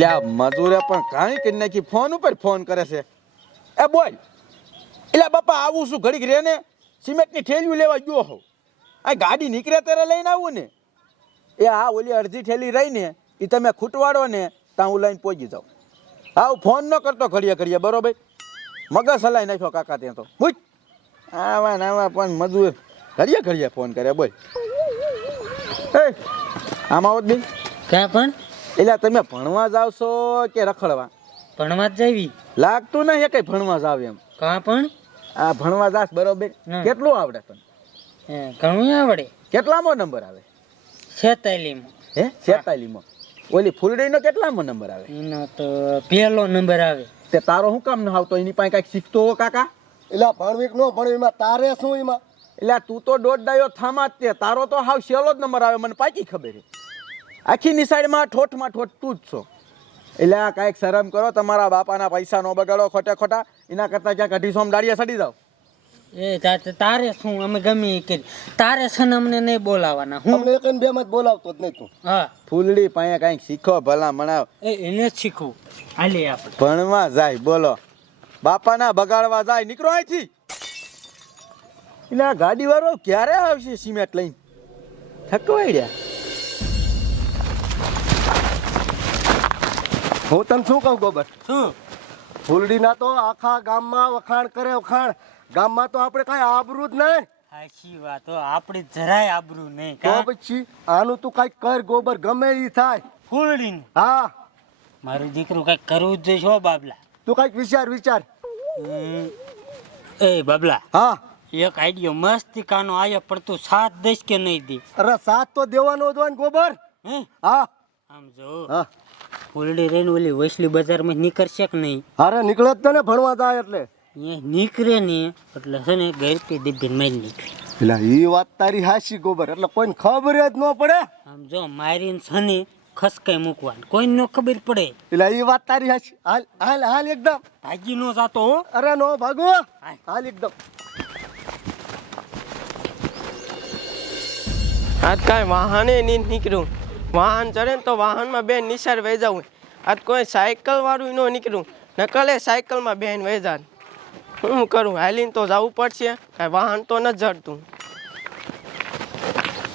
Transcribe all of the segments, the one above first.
એટલે આ મજૂરે પણ કાંઈ કરી નાખી. ફોન ઉપર ફોન કરે છે. એ બોલ. એટલે બાપા, આવું શું ઘડીક રે ને? સિમેન્ટની ઠેલીઓ લેવા ગયો હોઉં. આ ગાડી નીકળે ત્યારે લઈને આવું ને? એ આ ઓલી અડધી ઠેલી રહી ને એ તમે ખૂટવાડો ને, ત્યાં હું લઈને પહોંચી જાઉં. આવું ફોન ન કરતો ઘડીએ ઘડીએ, બરોબર? મગજ હલાઈ નાખ્યો કાકા ત્યાં તો. મૂક. આવા નાવા પણ મજૂર ઘડીએ ઘડીએ ફોન કરે બોલ. એ, આમાં આવો જ બેન. ક્યાં પણ? એટલે તમે ભણવા જાવ છો કે રખડવા? ભણવા જ જાવી. લાગતું નહીં કઈ ભણવા જાવ એમ. કા પણ? આ ભણવા જાસ બરોબર? કેટલું આવડે પણ હે, ઘણું આવડે. કેટલામો નંબર આવે? છેતાલીમો. હે? છેતાલીમો. ઓલી ફૂલડીનો કેટલામો નંબર આવે? એનો તો પહેલો નંબર આવે. તે તારો શું કામ ન આવતો? એની પાસે કાંઈક શીખતો હો કાકા? એટલે ભણવીક નો ભણવીમાં તારે શું એમાં? એટલે તું તો દોઢ ડાયો થામા જ તે. તારો તો હાવ સેલો જ નંબર આવે મને પાકી ખબર છે. આખી નિસાઈડમાં ઠોઠમાં ઠોઠ તું જ છો. એટલે આ કાંઈક શરમ કરો તમારા બાપાના પૈસા નો બગાડો ખોટે ખોટા એના કરતાં ક્યાંક અઢીસો દાડિયા સડી જાઓ. એ તારે શું? અમે ગમી કે તારે છે ને અમને નહીં બોલાવાના હું? અમને એક બે માં બોલાવતો જ નહીં તું. હા. ફૂલડી પાસે કાંઈક શીખો ભલા મણાવ. એ એને જ શીખવું હાલે આપણે. ભણવા જાય બોલો. બાપાના બગાડવા જાય નીકળો અહીંથી. એટલે આ ગાડી વાળો ક્યારે આવશે સિમેન્ટ લઈને? થકવાડ્યા હું તને શું કહું ગોબર શું? ફૂલડીના તો આખા ગામમાં વખાણ કરે વખાણ. ગામમાં તો આપણે કાંઈ આબરૂ જ નહીં. સાચી વાત આપણે જરાય આબરૂ નહીં તો પછી આનું તું કાંઈક કર ગોબર ગમે એ થાય. ફૂલડી હા. મારું દીકરું કંઈક કરવું જ જોઈશે હો બાબલા. તું કાંઈક વિચાર વિચાર. એ બાબલા. હા. એક આઈડિયો મસ્તી કાનો આયો પણ તું સાથ દઈશ કે નહીં દે? અરે સાથ તો દેવાનો હતો ને ગોબર. હા. આમ જો. હા. ફૂલડી રહીને ઓલી વૈસલી બજારમાં નીકળશે કે નહીં? અરે નીકળે જ તને ભણવા જાય એટલે. એ નીકળે ને એટલે છે ને ગરતી દિબ્બીને મારી નીકળી. એટલે એ વાત તારી હાસી ગોબર એટલે કોઈને ખબર જ ન પડે. આમ જો મારીને છે ને ખસકાઈ મૂકવાનું કોઈને ન ખબર પડે. એટલે એ વાત તારી હાસી હાલ હાલ હાલ એકદમ. ભાગી નો જાતો હો. અરે નો ભાગો. હાલ. હાલ એકદમ. આજ કાંઈ વાહને નહીં નીકળ્યું વાહન ચડે ને તો વાહનમાં બેન નિશાળ વહી જવું આજ કોઈ સાયકલ વાળું ન નીકળ્યું નકલે સાયકલમાં બેન વહી શું શું કરું? હાલીને તો જવું પડશે. કાંઈ વાહન તો ન જડતું.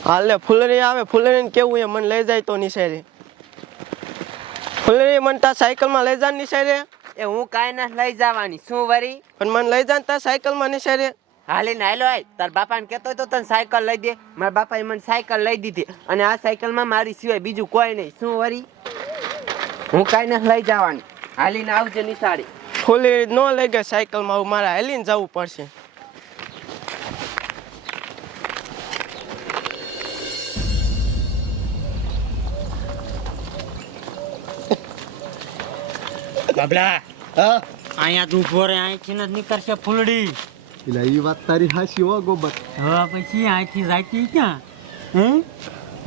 હાલે ફૂલરી આવે ફૂલરીને કેવું એ? મને લઈ જાય તો નિશાળે. ફૂલરી મને તાર સાયકલમાં લઈ જાય નિશાળે? એ હું કાંઈ ના લઈ જવાની. શું વરી? પણ મને લઈ જાય તાર સાયકલમાં નિશાળે. હાલીને હાલો હાલ. તાર બાપાને કહેતો હોય તો તને સાયકલ લઈ દે. મારા બાપાએ મને સાયકલ લઈ દીધી. અને આ સાયકલમાં મારી સિવાય બીજું કોઈ નહીં. શું વરી? હું કાંઈ ના લઈ જવાની. હાલીને આવજે નિશાળી. ફૂલરી ન લઈ ગઈ સાયકલમાં હું મારે હાલીને જવું પડશે. બાબલા હા? અહીંયા તું ઊભો રે અહીંથી જ નીકળશે ફૂલડી. એટલે એ વાત તારી હાસી હો ગોબર હા પછી આખી જાતી ક્યાં હે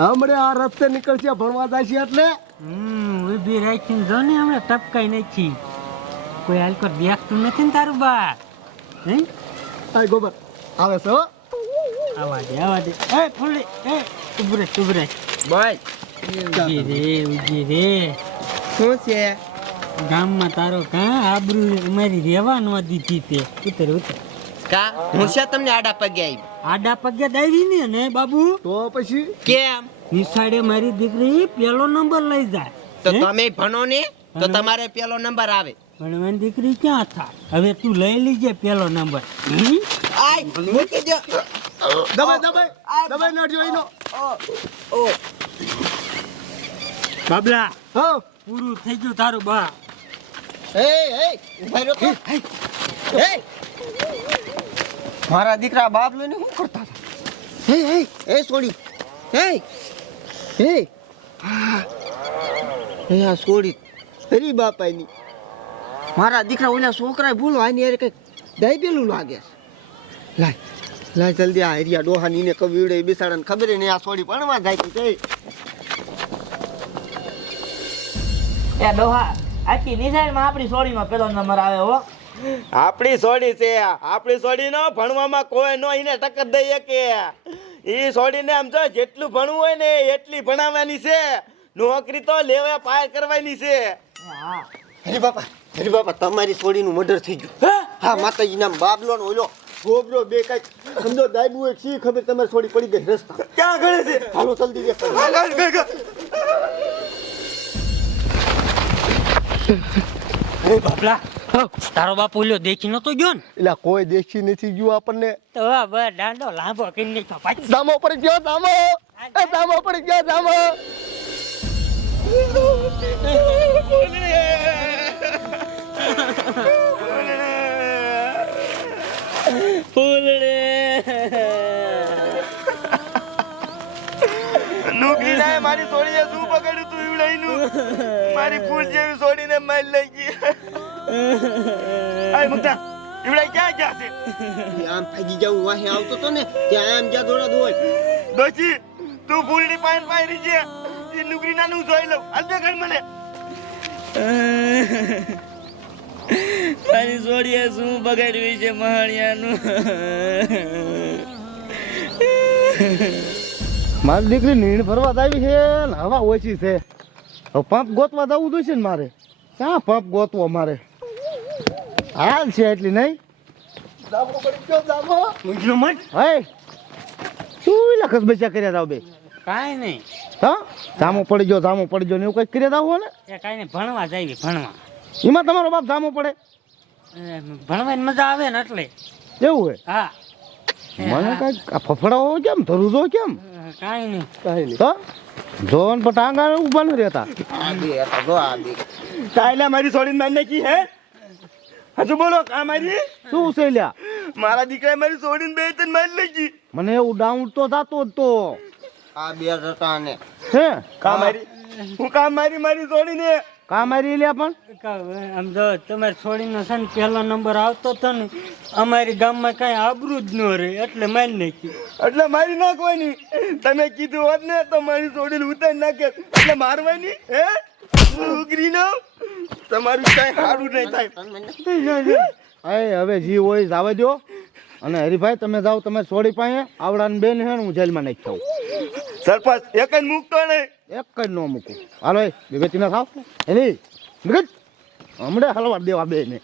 હમણે આ રસ્તે નીકળશે ભણવા જાય છે એટલે હમ ઊભી રાખીને જો ને હમણાં ટપકાઈ નથી કોઈ હાલ કોઈ દેખતું નથી ને તારું બા હે આ ગોબર આવે છે હો આવા દે આવા દે એ ફૂલડી એ ઉભરે ઉભરે બોલ ઊભી રે ઊભી રે શું છે ગામમાં તારો કાં આબરૂ અમારી રહેવા ન દીધી તે ઉતર ઉતર કા? હું છે તમને આડા પગે આવી આડા પગે દાવી ને ને બાબુ? તો પછી? કેમ? નિશાળે મારી દીકરી પેલો નંબર લઈ જાય. તો તમે ભણો ને તો તમારે પેલો નંબર આવે. ભણવાની દીકરી ક્યાં થાય? હવે તું લઈ લીજે પેલો નંબર. આય મૂકી દે દબાઈ દબાઈ દબાઈ નાખજો એનો. બાબલા હો. પૂરું થઈ ગયું તારું બા. એ એ ઊભા રહો. એ મારા દીકરા બાપ લઈને શું કરતા હતા? હે હે એ છોડી હે હે. હે આ છોડી ફરી બાપાની. મારા દીકરા ઓલા છોકરાએ ભૂલો, આની યાર કંઈક દઈ પેલું લાગે લાય લાય જલ્દી આ હરિયા ડોહાની ને કવિડે બિસાડાને ખબર નહીં આ છોડી ભણવા જાય છે એ ડોહા, આખી નિશાળમાં આપણી સોડીમાં પેલો નંબર આવે હો. આપણી સોડી છે. આપણી સોડી નો ભણવામાં કોઈ નો એને ટક્કર દઈએ કે. એ સોડીને આમ જો જેટલું ભણવું હોય ને એટલી ભણાવવાની છે. નોકરી તો લેવા પાર કરવાની છે. હા. હરી બાપા હરી બાપા તમારી છોડીનું મર્ડર થઈ ગયું. હા? માતાજીના બાબલો નો ઓલો ગોબરો બે કઈ સમજો દાઈબુ એક સી ખબર તમારી સોડી પડી ગઈ રસ્તા. ક્યાં ગળે છે? હાલો જલ્દી હાલ, અરે બાપલા તારો બાપ ઓલ્યો દેખી નતો ગયો ને? એટલે કોઈ દેખી નથી ગયું આપણને. તો હવે બસ દાંડો લાંબો કરી નાખ્યો પાછી દામો પર ગયો દામો એ દામો પર ગયો દામો મારી છોડીએ શું પકડ્યું તું ઈવડાઈનું? મારી ફૂલ જેવી છોડીને મારી લઈ ગઈ. આય મુક્તા ઈવડાઈ ક્યાં ગયા છે? આમ ભાગી જાઉં વાહે આવતો તો ને ત્યાં આમ જ્યાં દોડા દોય દોશી તું ફૂલની પાન પાયરી છે. એ નુકરી નાનું જોઈ લઉં. હાલ દેખાડ મને. મારી જોડીએ શું બગાડ્યું છે મહાણિયાનું? મારી દીકરી નીણ ભરવા આવી છે ને હવા ઓછી છે. હવે પંપ ગોતવા જવું જોઈશે ને મારે. ક્યાં પંપ ગોતવો મારે? હાલ છે એટલી નહીં? મૂંઝલો મત? હે શું લખસ બચા કર્યા જાવ બે? કાંઈ નહીં. હા? ધામો પડી ગયો ધામો પડી ગયો ને એવું કઈ કર્યા જાવ ને? એ કાંઈ નહીં ભણવા જાય ભણવા. એમાં તમારો બાપ ધામો પડે? ભણવાની મજા આવે ને એટલે. એવું હે? હા. મને કઈ ફફડાઓ કેમ ધરુજો કેમ? કાંઈ નહીં. કાંઈ નહીં. તો જોન પટાંગા ઊભા ન રહેતા. આ બે હતા જો આ બે કાયલા મારી છોડીને મને કી હે? હજુ બોલો કા મારી? શું છે લ્યા મારા દીકરા મારી છોડીને બે તન મારી લઈ ગઈ મને એવું ડાઉન તો થતો તો. આ બે હતા ને હે? કા મારી? હું કા મારી મારી છોડીને કા મારી લ્યા પણ? આમ જો તમારે છોડીને છે ને પહેલો નંબર આવતો તો ને અમારી ગામમાં કાંઈ આબરૂ જ ન રહે એટલે મારી નાખી. એટલે મારી નાખવાની. તમે કીધું હોત ને તો મારી છોડીને ઉતારી નાખે. એટલે મારવાની હે? ઉગરી નો તમારું કઈ સારું નહીં થાય. એ હવે જી હોય જાવા દો અને હરીભાઈ તમે જાઓ તમે છોડી પાસે આવડાને બેન હે ને હું જેલમાં નાખી ખાઉં સરપંચ એક જ મૂકતો નહીં. એક જ ન મૂકું. હાલો એ બે બેટી ના ખાવ એની હમણાં હલવા દેવા બે ને